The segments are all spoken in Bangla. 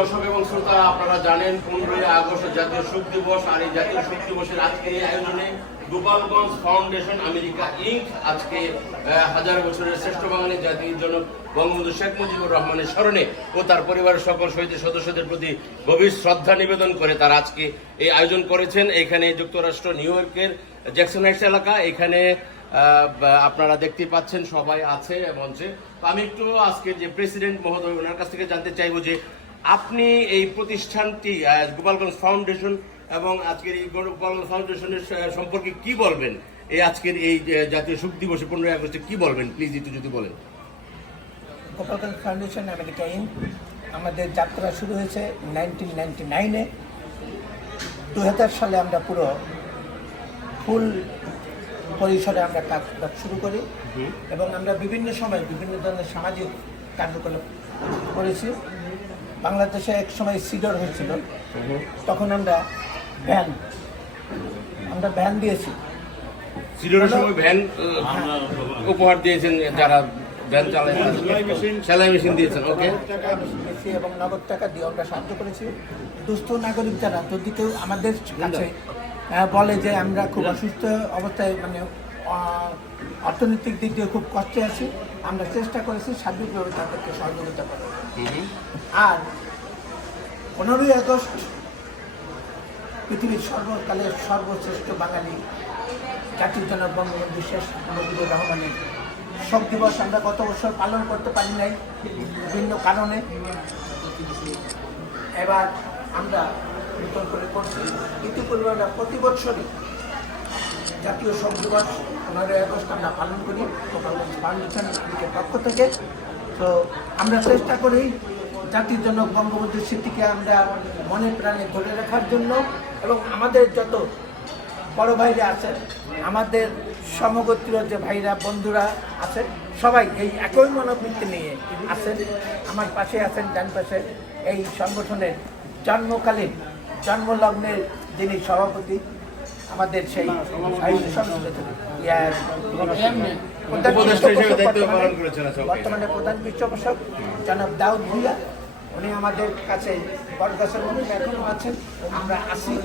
দর্শক এবং শ্রোতা, আপনারা জানেন, পনেরোই আগস্ট জাতীয় শোক দিবস, আর এই জাতীয় শোক দিবসের আজকের এই আয়োজনে গোপালগঞ্জ ফাউন্ডেশন আমেরিকা ইঙ্ক আজকে হাজার বছরের শ্রেষ্ঠ বাঙালি জাতির জনক বঙ্গবন্ধু শেখ মুজিবুর রহমানের স্মরণে ও তার পরিবারের সকল শহীদ সদস্যদের প্রতি গভীর শ্রদ্ধা নিবেদন করে তারা আজকে এই আয়োজন করেছেন। এখানে যুক্তরাষ্ট্র, নিউ ইয়র্কের জ্যাকসন হাইটস এলাকা, এখানে আপনারা দেখতে পাচ্ছেন সবাই আছে মঞ্চে। আমি একটু আজকে যে প্রেসিডেন্ট মহোদয়, ওনার কাছ থেকে জানতে চাইব যে আপনি এই প্রতিষ্ঠানটি গোপালগঞ্জ ফাউন্ডেশন এবং আজকের এই গোপালগঞ্জ ফাউন্ডেশনের সম্পর্কে কি বলবেন? এই আজকের এই জাতীয় শোক দিবসে পনেরোই আগস্টে কি বলবেন? প্লিজ একটু যদি বলেন। গোপালগঞ্জ ফাউন্ডেশন আমেরিকা ইন আমাদের যাত্রা শুরু হয়েছে নাইনটিন নাইনটি নাইনে। দু হাজার সালে আমরা পুরো ফুল পরিসরে আমরা কাজ কাজ শুরু করি এবং আমরা বিভিন্ন সময় বিভিন্ন ধরনের সামাজিক কার্যকলাপ করেছি। বাংলাদেশে এক সময় সিডর হয়েছিল। তখন আমরা ভ্যান আমরা ভ্যান দিয়েছি। সিডরের সময় ভ্যান উপহার দিয়েছেন যারা ভ্যান চালায়। সেলাই মেশিন। দিয়েছেন ওকে। এবং নগদ টাকা দিয়ে আমরা সাহায্য করেছি। দুস্থ নাগরিক যারা যদি কেউ আমাদের কাছে বলে যে আমরা খুব অসুস্থ অবস্থায় মানে অর্থনৈতিক দিক দিয়ে খুব কষ্টে আছি আমরা চেষ্টা করেছি সার্বিকভাবে তাদেরকে সহযোগিতা করার। আর পনেরোই আগস্ট পৃথিবীর সর্বকালের সর্বশ্রেষ্ঠ বাঙালি জাতির জনক বঙ্গবন্ধু শেষ মুজিবুর রহমানের শোক দিবস আমরা গত বছর পালন করতে পারি নাই, বিভিন্ন কারণে। এবার আমরা নতুন করে করছি। ইতিপূর্বে আমরা প্রতি বছরই জাতীয় শোক দিবস পনেরোই আগস্ট আমরা পালন করি। গোপালগঞ্জ ফাউন্ডেশন পক্ষ থেকে। তো আমরা চেষ্টা করি জাতির জনক বঙ্গবন্ধুর স্মৃতিকে আমরা মনে প্রাণে ধরে রাখার জন্য এবং আমাদের যত বড় ভাইরা আছেন, আমাদের সমগোত্রীয় যে ভাইরা, বন্ধুরা আছেন, সবাই এই একই মনোবৃত্তি নিয়ে আছেন। আমার পাশে আছেন, ডান পাশে এই সংগঠনের জন্মকালীন জন্মলগ্নের যিনি সভাপতি আমাদের সেই বর্তমানে- আচ্ছা. বর্তমানে প্রধান পৃষ্ঠপোষক জনাব দাউদ ভুইয়া। উনি আমাদের কাছে বটগাছের মধ্যে এখনও আছেন। আমরা আসি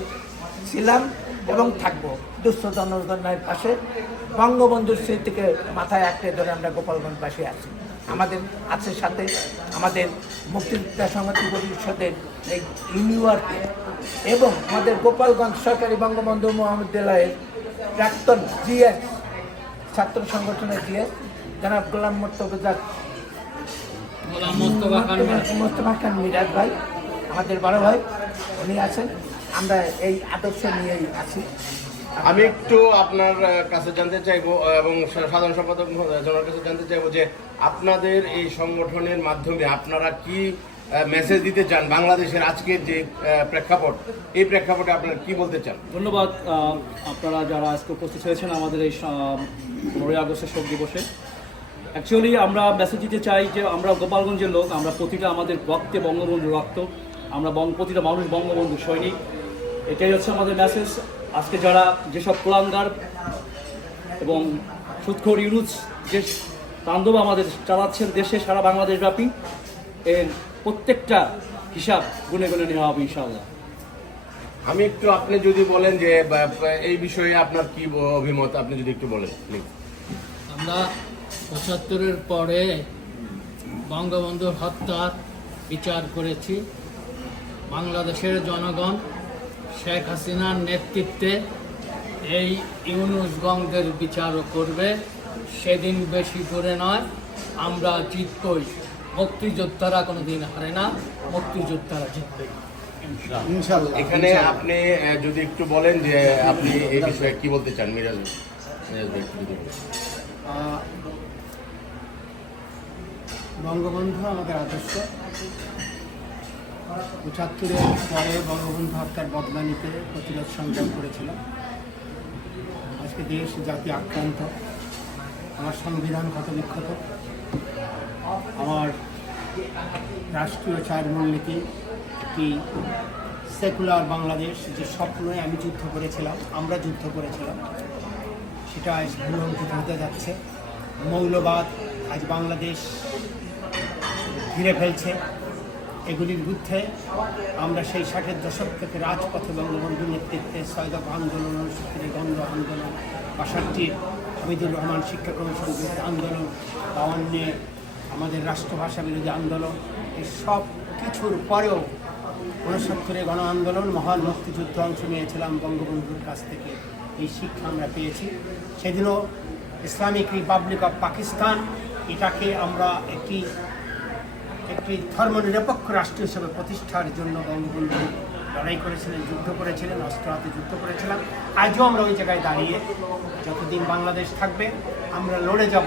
ছিলাম এবং থাকব। দুস্থ জনগণের পাশে। বঙ্গবন্ধুর স্মৃতিকে মাথায় আঁকড়ে ধরে আমরা গোপালগঞ্জবাসী আছি। আমাদের আছে সাথে আমাদের মুক্তিযোদ্ধা সংহতি পরিষদের এই ইউনিভার্সিটি এবং আমাদের গোপালগঞ্জ সরকারি বঙ্গবন্ধু মহাবিদ্যালয়ের প্রাক্তন জিএস ছাত্র সংগঠনের জিএস জনাব গোলাম মোর্তজা মোস্তফা খান মিরাজ ভাই আমাদের বড় ভাই উনি আছেন। আমরা এই আদর্শ নিয়েই আছি। আমি একটু আপনার কাছে জানতে চাইব এবং সাধারণ সম্পাদক মহোদয়ের কাছে জানতে চাইব যে আপনাদের এই সংগঠনের মাধ্যমে আপনারা কি মেসেজ দিতে চান বাংলাদেশের আজকের যে প্রেক্ষাপট? এই প্রেক্ষাপটে আপনারা কি বলতে চান? ধন্যবাদ আপনারা যারা আজকে উপস্থিত হয়েছেন আমাদের এই পনেরোই আগস্টের শোক দিবসে। অ্যাকচুয়ালি আমরা মেসেজ দিতে চাই যে আমরা গোপালগঞ্জের লোক, আমরা প্রতিটা আমাদের রক্তে বঙ্গবন্ধু রক্ত, আমরা প্রতিটা মানুষ বঙ্গবন্ধু সৈনিক। এটাই হচ্ছে আমাদের মেসেজ আজকে যারা যেসব কুলাঙ্গার এবং সুৎখর ইউনুস যে তাণ্ডব আমাদের চালাচ্ছেন দেশে সারা বাংলাদেশ ব্যাপী এর প্রত্যেকটা হিসাব গুনে গুনে নেওয়া হবে ইনশাআল্লাহ। আমি একটু আপনি যদি বলেন যে এই বিষয়ে আপনার কি অভিমত? আপনি যদি একটু বলেন প্লিজ আমরা পঁচাত্তরের পরে বঙ্গবন্ধুর হত্যার বিচার করেছি। বাংলাদেশের জনগণ শেখ হাসিনার নেতৃত্বে এই ইউনুসগঞ্জের বিচারও করবে। সেদিন বেশি করে নয় আমরা জিতবই। মুক্তিযোদ্ধারা কোনো দিন হারে না মুক্তিযোদ্ধারা জিতবে এখানে আপনি যদি একটু বলেন যে আপনি এই বিষয়ে কি বলতে চান মিরাজ বঙ্গবন্ধু আমাদের আদর্শ। পঁচাত্তরের পরে বঙ্গবন্ধু হত্যার বদলা নিতে প্রতিরোধ সংগ্রাম করেছিলাম। আজকে দেশ, জাতি আক্রান্ত। আমার সংবিধান ক্ষতবিক্ষত। আমার রাষ্ট্রীয় চায়ের মূলনীতি একটি সেকুলার বাংলাদেশ, যে স্বপ্নে আমি যুদ্ধ করেছিলাম, আমরা যুদ্ধ করেছিলাম। সেটা আজ ভূলঙ্কিত হতে যাচ্ছে। মৌলবাদ আজ বাংলাদেশ ঘিরে ফেলছে। এগুলির বিরুদ্ধে আমরা সেই ষাটের দশক থেকে রাজপথে বঙ্গবন্ধুর নেতৃত্বে সৈদক আন্দোলন সত্যি গন্ধ আন্দোলন বাষট্টির হামিদুর রহমান শিক্ষা কমিশন বিরোধী আন্দোলন বাউন্নে আমাদের রাষ্ট্রভাষা বিরোধী আন্দোলন, এই সব কিছুর পরেও ঊনসত্তরে গণ আন্দোলন, মহান মুক্তিযুদ্ধ অংশ নিয়েছিলাম বঙ্গবন্ধুর কাছ থেকে। এই শিক্ষা আমরা পেয়েছি। সেদিনও ইসলামিক রিপাবলিক অফ পাকিস্তান, এটাকে আমরা একটি একটি ধর্মনিরপেক্ষ রাষ্ট্র হিসেবে প্রতিষ্ঠার জন্য বঙ্গবন্ধু লড়াই করেছিলেন, যুদ্ধ করেছিলেন, অস্ত্র হাতে যুদ্ধ করেছিলাম। আজও আমরা ওই জায়গায় দাঁড়িয়ে, যতদিন বাংলাদেশ থাকবে, আমরা লড়ে যাব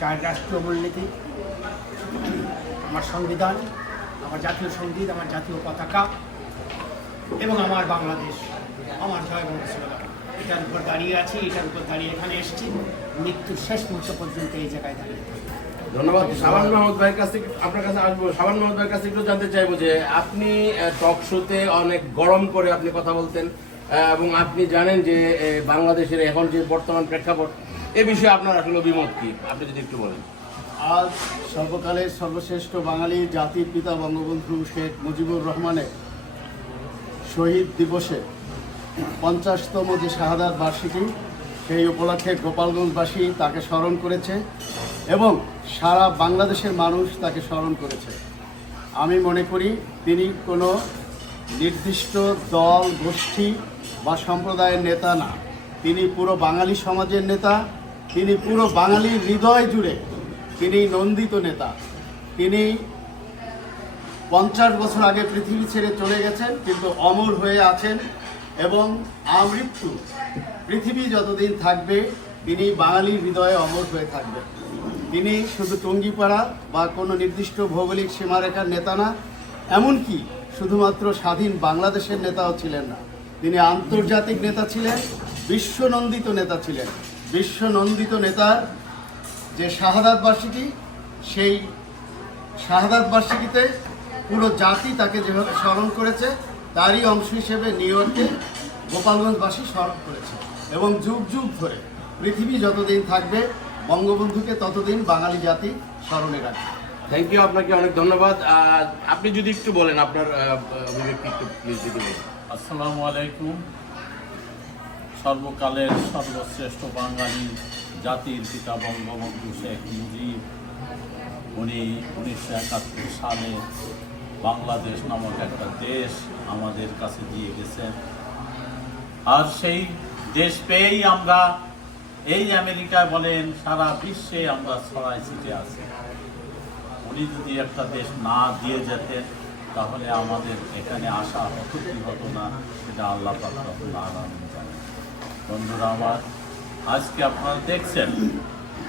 চার রাষ্ট্রীয় মূলনীতি, আমার সংবিধান, আমার জাতীয় সংগীত, আমার জাতীয় পতাকা এবং আমার বাংলাদেশ, আমার জয় বঙ্গ এটার উপর দাঁড়িয়ে আছি এটার উপর দাঁড়িয়ে এখানে এসেছি। মৃত্যুর শেষ মুহূর্ত পর্যন্ত এই জায়গায় দাঁড়িয়ে ধন্যবাদ। সাবান মাহমুদ ভাইয়ের কাছ থেকে আপনার কাছে আসব। সাবান মাহমুদ ভাইয়ের কাছে একটু জানতে চাইব যে আপনি টক শোতে অনেক গরম করে আপনি কথা বলতেন এবং আপনি জানেন যে বাংলাদেশের এখন যে বর্তমান প্রেক্ষাপট এ বিষয়ে আপনার আসলে অভিমত কি? আপনি যদি একটু বলেন। আজ সর্বকালের সর্বশ্রেষ্ঠ বাঙালি জাতির পিতা বঙ্গবন্ধু শেখ মুজিবুর রহমানের শহীদ দিবসে পঞ্চাশতম যে শাহাদাত বার্ষিকী, সেই উপলক্ষে গোপালগঞ্জবাসী তাকে স্মরণ করেছে এবং সারা বাংলাদেশের মানুষ তাকে স্মরণ করেছে। আমি মনে করি তিনি কোনো নির্দিষ্ট দল, গোষ্ঠী বা সম্প্রদায়ের নেতা না। তিনি পুরো বাঙালি সমাজের নেতা, তিনি পুরো বাঙালির হৃদয় জুড়ে তিনি নন্দিত নেতা। তিনি পঞ্চাশ বছর আগে পৃথিবী ছেড়ে চলে গেছেন, কিন্তু অমর হয়ে আছেন। এবং আমৃত্যু। পৃথিবী যতদিন থাকবে, তিনি বাঙালির হৃদয়ে অমর হয়ে থাকবেন তিনি শুধু টঙ্গিপাড়া বা কোনো নির্দিষ্ট ভৌগোলিক সীমারেখার নেতা না, এমনকি শুধুমাত্র স্বাধীন বাংলাদেশের নেতাও ছিলেন না। তিনি আন্তর্জাতিক নেতা ছিলেন, বিশ্বনন্দিত নেতা ছিলেন। বিশ্বনন্দিত নেতার যে শাহাদাত বার্ষিকী, সেই শাহাদাত বার্ষিকীতে পুরো জাতি তাকে যেভাবে স্মরণ করেছে তারই অংশ হিসেবে নিউ ইয়র্কে গোপালগঞ্জবাসী স্মরণ করেছে এবং যুগ যুগ ধরে পৃথিবী যতদিন থাকবে বঙ্গবন্ধুকে ততদিন বাঙালি জাতি স্মরণে রাখবে। থ্যাংক ইউ আপনাকে অনেক ধন্যবাদ। আপনি যদি একটু বলেন আপনার আহ, অভিব্যক্তি একটু প্লিজ যদি বলেন। আসসালামু আলাইকুম। সর্বকালের সর্বশ্রেষ্ঠ বাঙালি জাতির পিতা বঙ্গবন্ধু শেখ মুজিব উনি উনিশশো একাত্তর সালে বাংলাদেশ নামক একটা দেশ আমাদের কাছে দিয়ে গেছেন আর সেই দেশ পেয়েই আমরা এই আমেরিকায় বলেন, সারা বিশ্বে আমরা ছড়াই ছিটে আছি। উনি যদি একটা দেশ না দিয়ে যেতেন, তাহলে আমাদের এখানে আসা হতো কি হতো না, সেটা আল্লাহ বন্ধুরা আমার, আজকে আপনারা দেখছেন,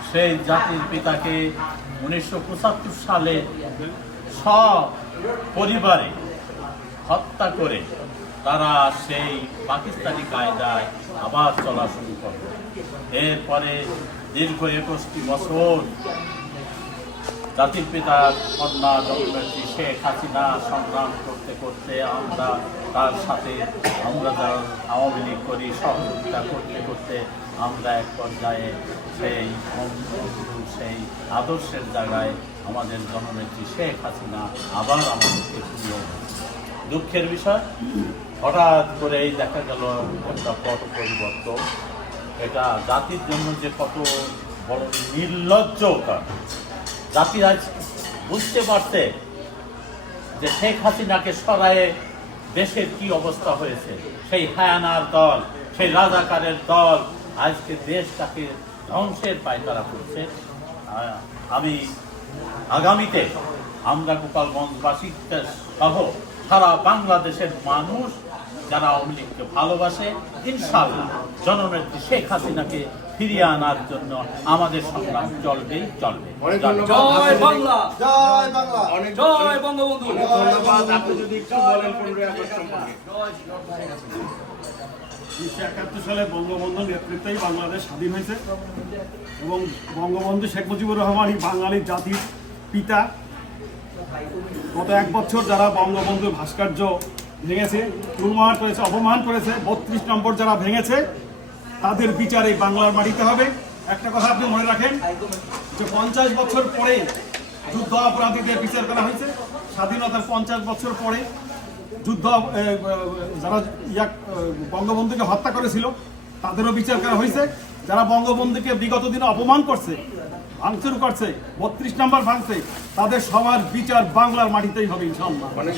সেই জাতির পিতাকে উনিশশো পঁচাত্তর সালে সব পরিবারে হত্যা করে তারা সেই পাকিস্তানি কায়দায় আবার চলা শুরু করল। এরপরে দীর্ঘ একুশটি বছর জাতির পিতার কন্যা জগন্নাথী শেখ হাসিনা সংগ্রাম করতে করতে আমরা তার সাথে আমরা যারা আওয়ামী লীগ করি, সহযোগিতা করতে করতে আমরা এক পর্যায়ে সেই সেই আদর্শের জায়গায় আমাদের জননেত্রী শেখ হাসিনা আবার আমাদেরকে ফিরিয়ে দুঃখের বিষয়, হঠাৎ করে এই দেখা গেল একটা পট পরিবর্তন। এটা জাতির জন্য যে কত বড় নির্লজ্জতা জাতি আজ বুঝতে পারছে যে শেখ হাসিনাকে সরায়ে দেশের কি অবস্থা হয়েছে। সেই হায়ানার দল, সেই রাজাকারের দল, আজকে দেশটাকে ধ্বংসের পায়তারা করছে। আমি আগামীতে আমরা গোপালগঞ্জবাসী সহ সারা বাংলাদেশের মানুষ যারা আওয়ামী ভালোবাসে ইনশাল্লাহ জননেত্রী শেখ হাসিনাকে ফিরিয়ে আনার জন্য আমাদের সংগ্রাম চলবেই চলবে। জয় বাংলা। জয় বাংলা। জয় বঙ্গবন্ধু। আপনি যদি একটু বলেন পনেরোই আগস্ট সম্পর্কে। উনিশশো একাত্তর সালে বঙ্গবন্ধুর নেতৃত্বেই বাংলাদেশ স্বাধীন হয়েছে এবং বঙ্গবন্ধু শেখ মুজিবুর রহমানই বাঙালির জাতির পিতা। গত এক বছর যারা বঙ্গবন্ধুর ভাস্কর্য ভেঙেছে চুরমার করেছে অপমান করেছে বত্রিশ নম্বর যারা ভেঙেছে তাদের বিচার এই বাংলার মাটিতে হবে। একটা কথা আপনি মনে রাখেন যে পঞ্চাশ বছর পরে যুদ্ধ অপরাধীদের বিচার করা হয়েছে। স্বাধীনতার পঞ্চাশ বছর পরে যুদ্ধ যারা ইয়া বঙ্গবন্ধুকে হত্যা করেছিল তাদেরও বিচার করা হয়েছে। যারা বঙ্গবন্ধুকে বিগত দিনে অপমান করছে ভাঙচুর করছে বত্রিশ নাম্বার ভাঙছে তাদের সবার বিচার বাংলার মাটিতেই হবে ইনশাল্লাহ অনেক